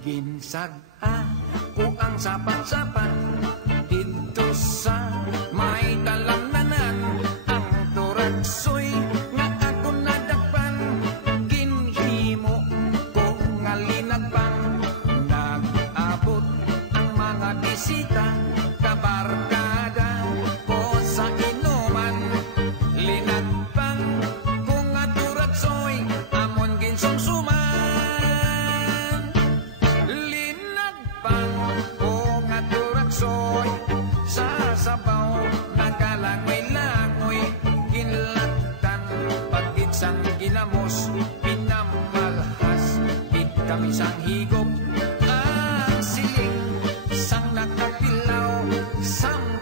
Ginsara ko ang sapat-sapat dito sa may talamnanan. Ang turaksoy nga ako nadakpan, ginhimo ko nga linagpang. Nag-abot ang mga bisita, kabarkada ko sa inuman. Linagpang ko nga turaksoy, amon ginsumsuman. Sasabaw, nagalangoy-langoy, ginlatan, pagkit sang ginamos, pinamalhas, di kami sang higop, ang siling, sang nakapilaw, sang